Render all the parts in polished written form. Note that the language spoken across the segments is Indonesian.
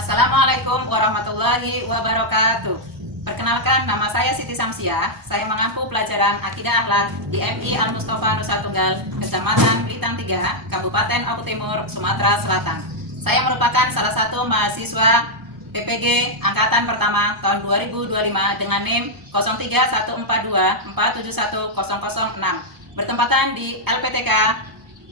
Assalamualaikum warahmatullahi wabarakatuh. Perkenalkan, nama saya Siti Samsiah. Saya mengampu pelajaran Akidah Akhlak di MI Al Mustafa Nusa Tunggal, Kecamatan Blitar 3, Kabupaten Oku Timur, Sumatera Selatan. Saya merupakan salah satu mahasiswa PPG Angkatan Pertama tahun 2025 dengan NIM 03142471006, bertempatan di LPTK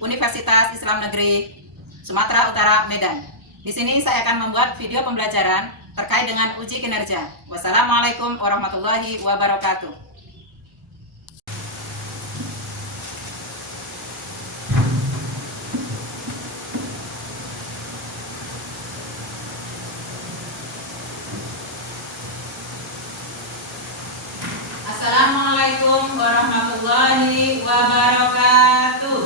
Universitas Islam Negeri Sumatera Utara, Medan. Di sini saya akan membuat video pembelajaran terkait dengan uji kinerja. Wassalamualaikum warahmatullahi wabarakatuh. Assalamualaikum warahmatullahi wabarakatuh.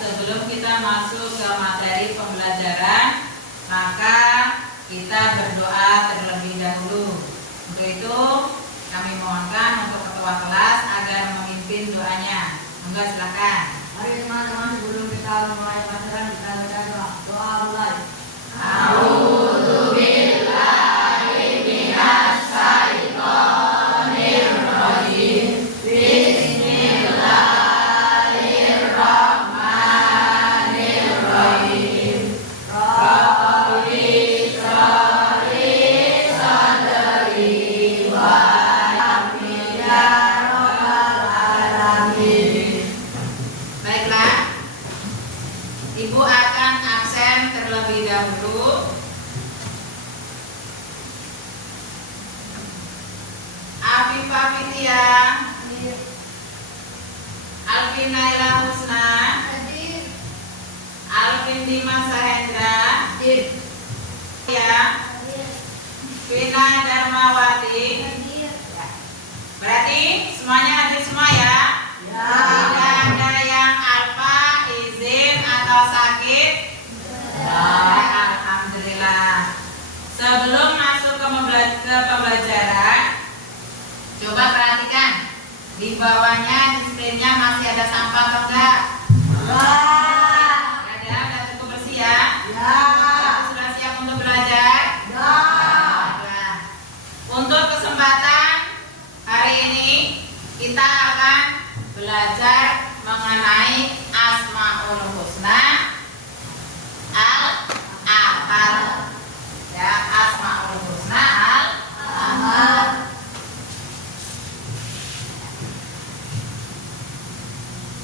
Sebelum kita masuk ke materi pembelajaran, maka kita berdoa terlebih dahulu. Untuk itu kami mohonkan untuk ketua kelas agar memimpin doanya. Monggo silakan. Mari teman-teman, sebelum kita mulai pelajaran, kita baca doa. Doa mulai. Ibu akan absen terlebih dahulu. Afifah Fitia, Alvin Naila Husna, Alvin Dimas Sahendra, Vina Darmawati. Berarti semuanya hadir semua ya? Tidak ada yang alfa, izin atau sakit? Alhamdulillah. Sebelum masuk ke pembelajaran, coba perhatikan di bawahnya displaynya masih ada sampah atau enggak? Ada, udah cukup bersih ya? Sudah siap untuk belajar? Nah, untuk kesempatan hari ini kita akan belajar mengenai Asmaul Husna Al-Ahad. Ya, Asmaul Husna Al-Ahad.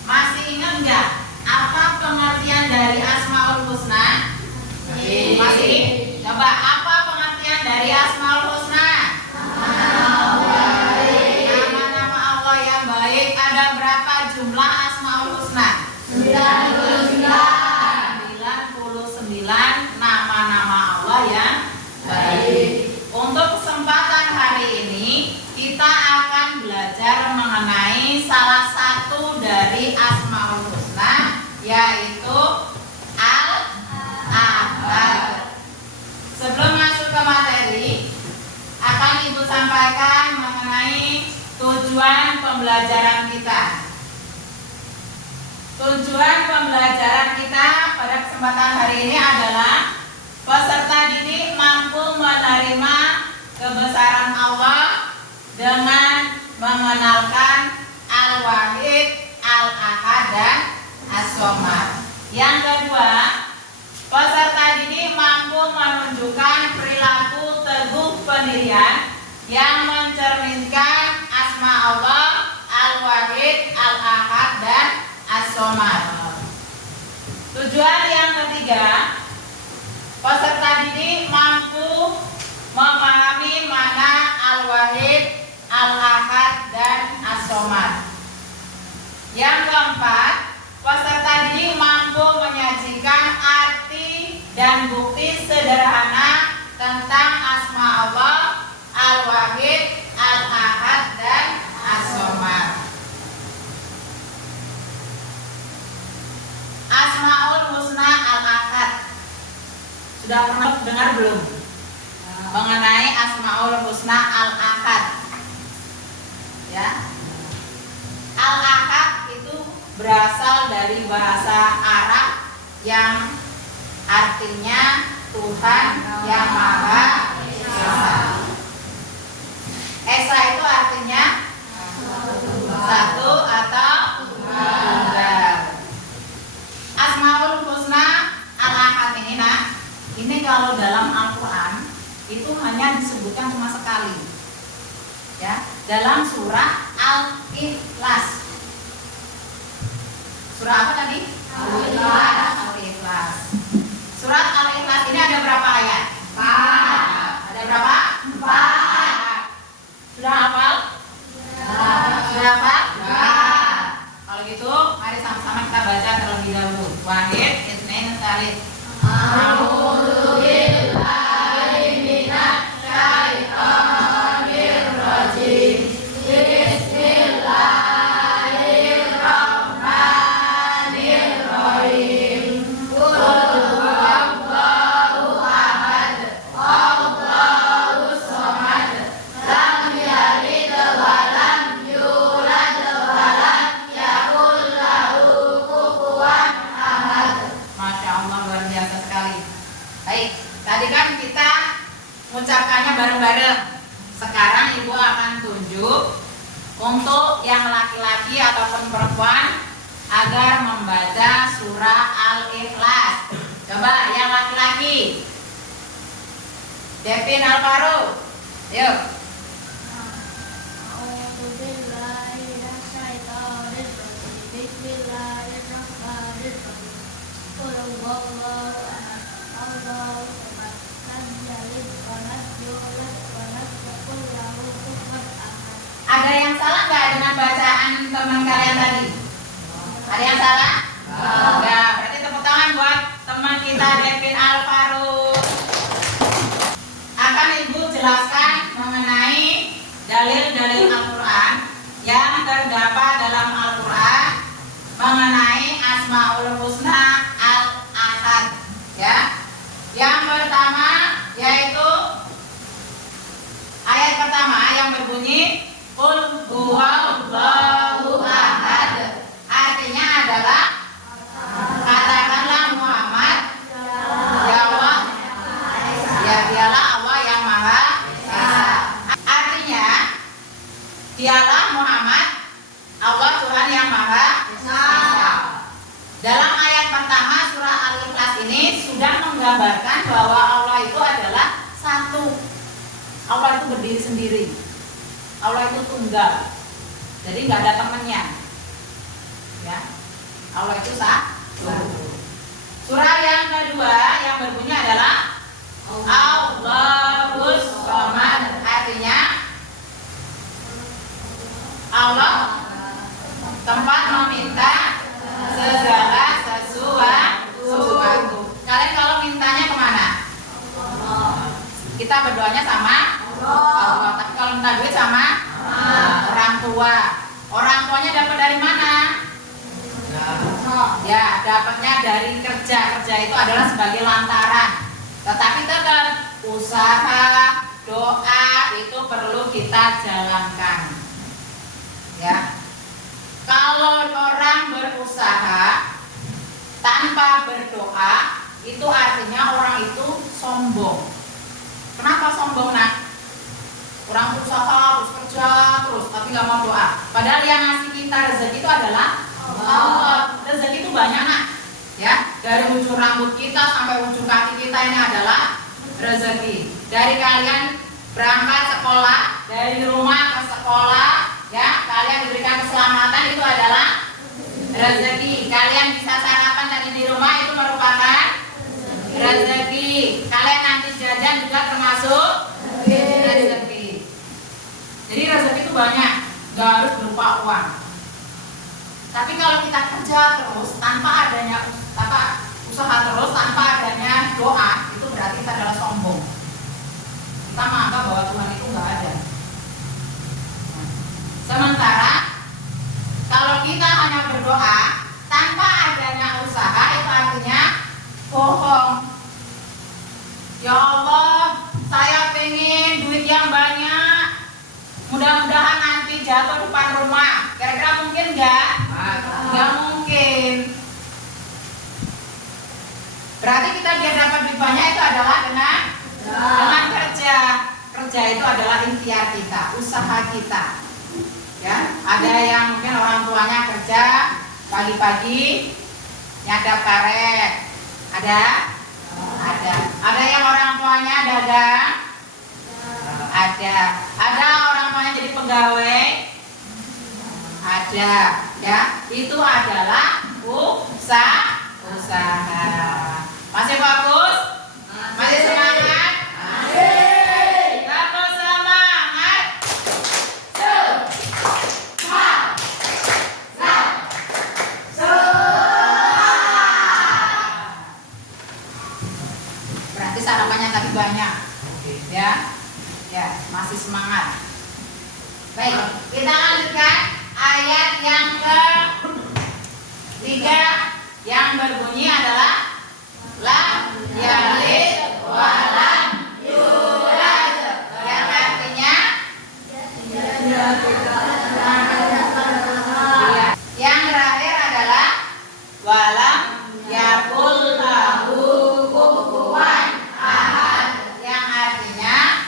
Masih ingat nggak apa pengertian dari Asmaul Husna? Masih? Coba, apa pengertian dari Asmaul Husna? Nama-nama Allah yang baik. Ada berapa jumlah Asmaul Husna? 99 nama-nama Allah yang baik. Untuk kesempatan hari ini kita akan belajar mengenai salah satu dari Asmaul Husna, yaitu Al-Ahad. Sebelum masuk ke materi, akan Ibu sampaikan mengenai tujuan pembelajaran kita. Tujuan pembelajaran kita pada kesempatan hari ini adalah peserta didik mampu menerima kebesaran Allah dengan mengenalkan Al-Wahid, Al-Ahad, dan As-Somad. Yang kedua, peserta didik mampu menunjukkan perilaku teguh pendirian yang mencerminkan asma Allah, Al-Wahid, Al-Ahad, dan As-Somad. Tujuan yang ketiga, peserta didik mampu memahami mana Al-Wahid, Al-Ahad, dan As-Somad. Yang keempat, peserta didik mampu menyajikan arti dan bukti sederhana tentang asma Allah, Al-Wahid, Al-Ahad, dan As-Somad. Asmaul Husna Al-Ahad. Sudah pernah dengar belum mengenai Asmaul Husna Al-Ahad? Ya. Al-Ahad itu berasal dari bahasa Arab yang artinya Tuhan yang Maha Esa. Esa itu artinya satu atau tunggal. Asmaul Husna Al-Ahad ini, nah, ini kalau dalam Al-Quran itu hanya disebutkan cuma sekali, ya, dalam surah Al-Ikhlas. Surah apa tadi? Al-Ikhlas. Al-Ikhlas. Surat Al-Ikhlas ini ada berapa ayat? 4. Ada berapa? 4. Sudah hafal? Sudah hafal? Kalau gitu, mari sama-sama kita baca terlebih dahulu. Wahid, Itsnain, Tsalits. A'udzu billahi minasy syaithanir rajim. Bismillahirrahmanirrahim. Qul huwallahu ahad, Allahus samad, lam yalid wa lam yulad wa lam yakul lahu kufuwan ahad. Masya Allah, luar biasa sekali. Baik, tadi kan kita mengucapkannya bareng-bareng. Sekarang Ibu akan tunjuk untuk yang laki-laki ataupun perempuan agar membaca surah Al-Ikhlas. Coba yang laki-laki, Devin Alvaro, yuk. A'udzu billahi minasyaitonir rajim. Bismillahirrahmanirrahim. Qul huwallahu ahad, Allahus samad, lam yalid wa lam yulad wa lam yakul lahu kufuwan ahad. Ada yang salah nggak dengan bacaan teman kalian tadi? Ada yang salah? Enggak. Berarti tepuk tangan buat teman kita Devin Alvaro. Akan Ibu jelaskan mengenai dalil-dalil Al-Quran yang terdapat dalam Al-Quran mengenai Asmaul Husna Al-Ahad. Ya. Yang pertama yaitu ayat pertama yang berbunyi Qul huwallahu ahad. Artinya adalah katakanlah Muhammad, jawab, ya dialah Allah yang Maha Esa. Artinya dialah Muhammad, Allah Tuhan yang Maha Esa. Dalam ayat pertama surah Al-Ikhlas ini sudah menggambarkan bahwa Allah itu adalah satu. Allah itu berdiri sendiri. Allah itu tunggal. Jadi nggak ada temannya. Ya. Allah itu satu. Surah yang kedua yang berbunyi adalah Allahus samad. Artinya Allah tempat meminta segala sesuatu. Kalian kalau mintanya kemana? Kita berdoanya sama Allah. Tapi kalau minta duit sama orang tua. Orang tuanya dapat dari mana? Ya, dapatnya dari kerja. Kerja itu adalah sebagai lantaran. Tetapi tetap usaha, doa itu perlu kita jalankan. Ya. Kalau orang berusaha tanpa berdoa, itu artinya orang itu sombong. Kenapa sombong, nak? Orang berusaha, terus kerja, terus tapi nggak mau doa. Padahal yang ngasih kita rezeki itu adalah Allah. Rezeki itu banyak, nak. Ya, dari ujung rambut kita sampai ujung kaki kita ini adalah rezeki. Dari kalian berangkat sekolah, dari rumah ke sekolah, ya, kalian diberikan keselamatan itu adalah rezeki. Kalian bisa sarapan tadi di rumah itu merupakan rezeki. Kalian nanti jajan juga termasuk rezeki. Jadi rezeki itu banyak, nggak harus berupa uang. Tapi kalau kita kerja terus tanpa usaha terus tanpa adanya doa, itu berarti kita adalah sombong. Kita menganggap bahwa Tuhan itu nggak ada. Sementara kalau kita hanya berdoa tanpa adanya usaha, itu artinya bohong. Ya Allah, saya pengen duit yang banyak. Mudah-mudahan nanti jatuh depan rumah. Kira-kira mungkin nggak? Nggak mungkin. Berarti kita biar dapat lebih banyak itu adalah dengan kerja. Kerja itu adalah ikhtiar kita, usaha kita. Ya, ada yang mungkin orang tuanya kerja pagi-pagi nyadap karet. Ada? Ada yang orang tuanya dagang? Ada. Ada orang tuanya jadi pegawai? Ada. Ya, itu adalah usaha. Masih bagus? Masih semangat? Masih. Terus semangat. Berarti sarapannya tadi banyak. Ya. Ya, masih semangat. Baik, kita lanjutkan ayat yang ke-3 yang berbunyi adalah lam yalid wa lam yulad, yang artinya yang terakhir adalah walam yakul lahu kufuwan ahad, yang artinya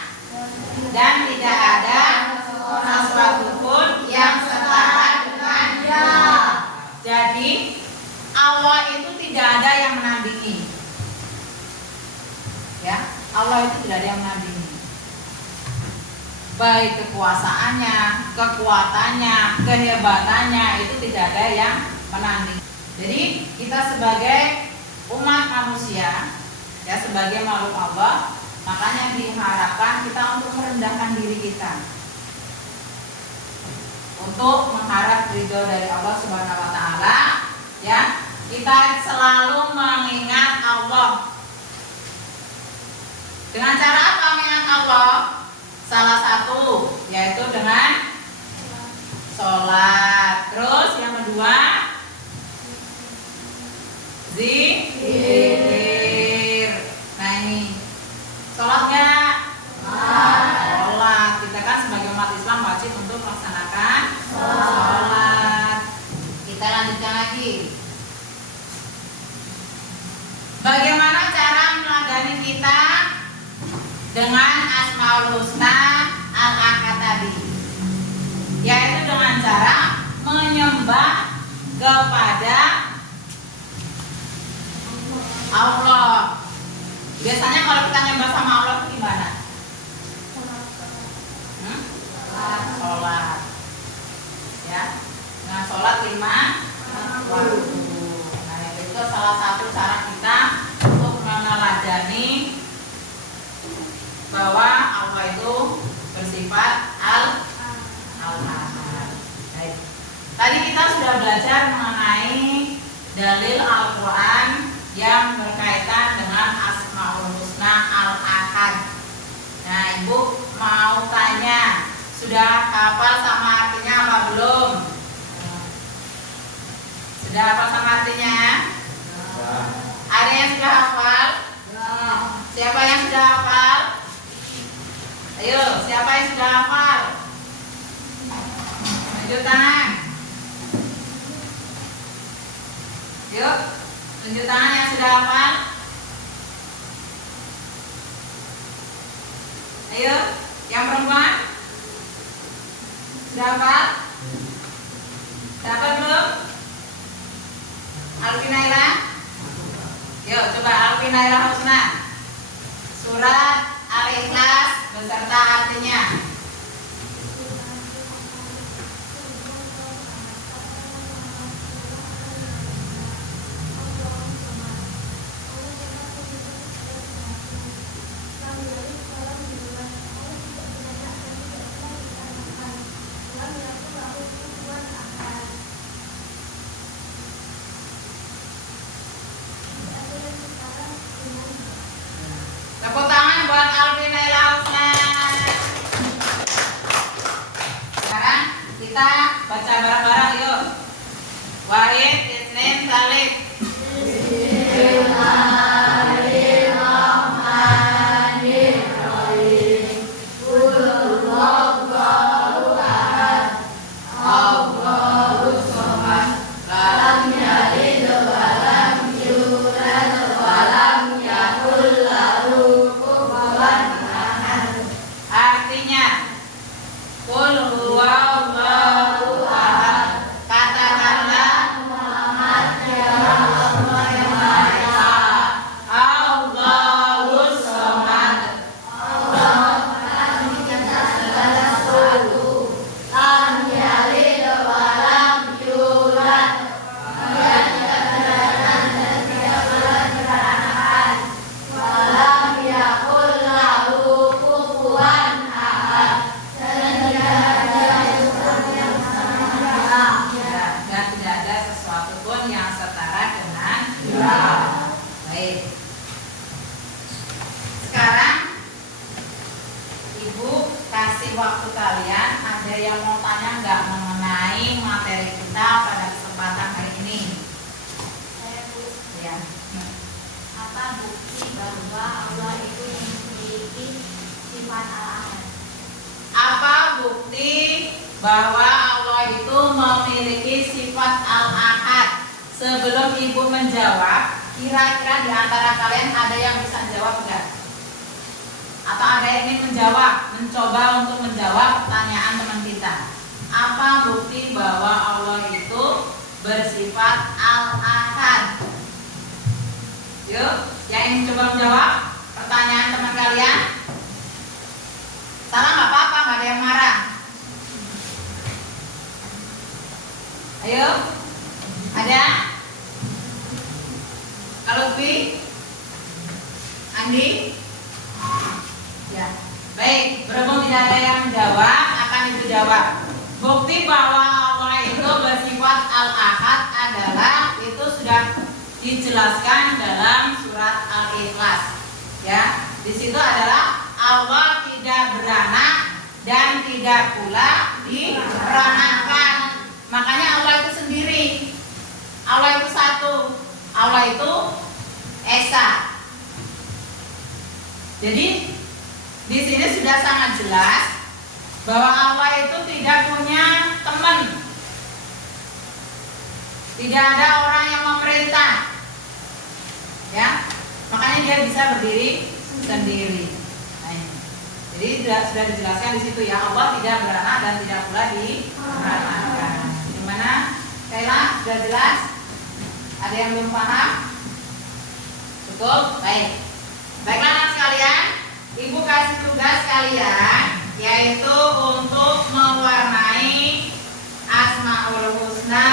dan tidak ada sesuatu pun yang setara dengannya. Jadi Allah itu tidak ada yang menandingi. Ya, Allah itu tidak ada yang menandingi. Baik kekuasaannya, kekuatannya, kehebatannya itu tidak ada yang menandingi. Jadi kita sebagai umat manusia, ya sebagai makhluk Allah, makanya diharapkan kita untuk merendahkan diri kita, untuk mengharap ridho dari Allah Subhanahu wa taala, ya. Kita selalu mengingat Allah. Dengan cara apa mengingat Allah? Salah satu yaitu dengan sholat. Terus yang kedua zikir. Nah ini sholatnya. Sholat. Kita kan sebagai umat Islam wajib untuk melaksanakan sholat. Kita lanjutkan lagi. Bagaimana cara meladani kita dengan Asmaul Husna Al-Ahad tadi? Yaitu dengan cara menyembah kepada Allah. Biasanya kalau kita nyembah sama Allah itu gimana? Sholat. Ya, dengan sholat 5 waktu. Nah, itu salah satu cara kita untuk meneladani bahwa Allah itu bersifat Al-Ahad. Baik. Tadi kita sudah belajar mengenai dalil Al-Quran yang berkaitan dengan Asmaul Husna Al-Ahad. Nah, Ibu mau tanya, sudah hafal sama artinya apa belum? Sudah hafal sama artinya? Ada yang sudah hafal? Siapa yang sudah hafal? Ayo, siapa yang sudah hafal? Tunjuk tangan. Yuk, tunjuk tangan yang sudah hafal. Ayo, yang perempuan sudah hafal? Dapat belum? Alvinaila? Yuk, coba Alvinaila Husna. Surat Al-Ikhlas beserta artinya. Tepuk tangan buat Alvinaila Husna. Sekarang kita baca bareng-bareng yuk. Wahid, Isnin, Salih. Bismillahirrahmanirrahim. Qul huwallahu ahad. bahwa Allah itu memiliki sifat Al-Ahad. Sebelum ibu menjawab, kira-kira di antara kalian ada yang bisa jawab enggak? Atau ada yang ingin mencoba untuk menjawab pertanyaan teman kita? Apa bukti bahwa Allah itu bersifat Al-Ahad? Yuk, yang ingin coba menjawab pertanyaan teman kalian? Salah nggak apa-apa, nggak ada yang marah. Ayo, ada? Kalau Lutfi, Andi, ya, baik. Berhubung tidak ada yang menjawab, akan ibu jawab. Bukti bahwa Allah itu bersifat Al-Ahad adalah itu sudah dijelaskan dalam surat Al-Ikhlas. Ya, di situ adalah Allah tidak beranak dan tidak pula diperanakkan. Makanya Allah itu sendiri. Allah itu satu. Allah itu Esa. Jadi di sini sudah sangat jelas bahwa Allah itu tidak punya teman. Tidak ada orang yang memerintah. Ya. Makanya dia bisa berdiri sendiri. Nah, ini. Jadi sudah dijelaskan di situ ya, Allah tidak beranak dan tidak pula diperanakkan. Gimana? Kayla, sudah jelas? Ada yang belum paham? Cukup? Baik. Baiklah anak sekalian, ibu kasih tugas kalian yaitu untuk mewarnai Asmaul Husna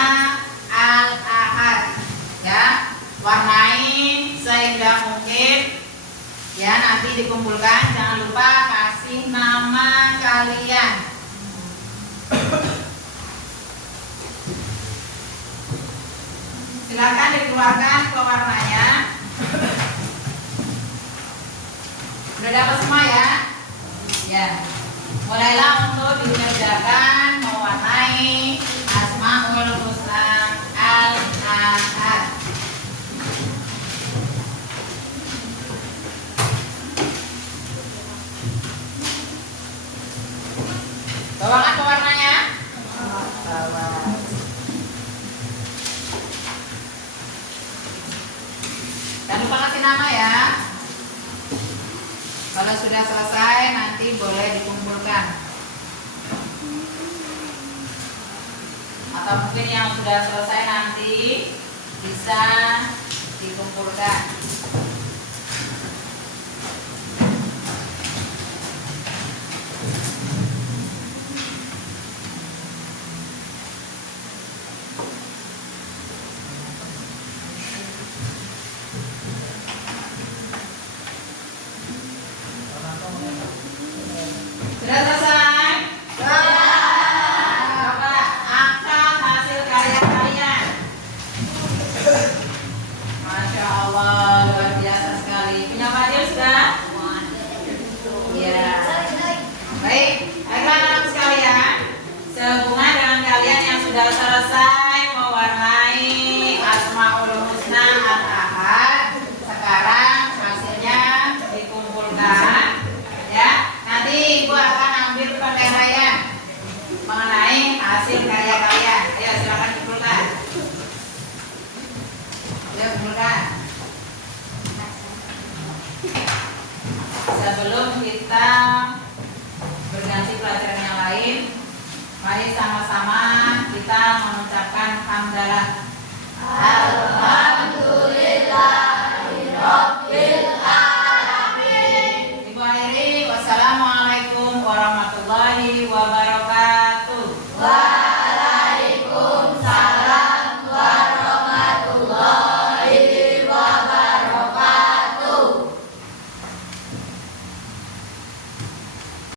Al-Ahad. Ya, warnai seindah mungkin. Ya, nanti dikumpulkan. Jangan lupa kasih nama kalian. Silakan dikeluarkan pewarnanya. Sudah dapat semua ya? Ya. Mulailah untuk dikerjakan mewarnai Asmaul Husna Al-Ahad. Bawakan pewarnanya? Bawa. Jangan lupa kasih nama ya. Kalau sudah selesai nanti boleh dikumpulkan. Atau mungkin yang sudah selesai nanti bisa dikumpulkan. Sudah selesai? Coba angkat hasil karya kalian. Masya Allah, luar biasa sekali. Punya Fadil sudah? Iya. Baik, baiklah anak sekalian. Sehubungan dengan kalian yang sudah selesai mewarnai Asmaul Husna Al-Ahad, sekarang hasilnya dikumpulkan. Ya, nanti ibu akan ambil penilaian mengenai hasil karya kalian. Ayo silakan kumpulkan. Ayo kumpulkan. Sebelum kita berganti pelajaran yang lain, mari sama-sama kita mengucapkan hamdalah. Alhamdulillah.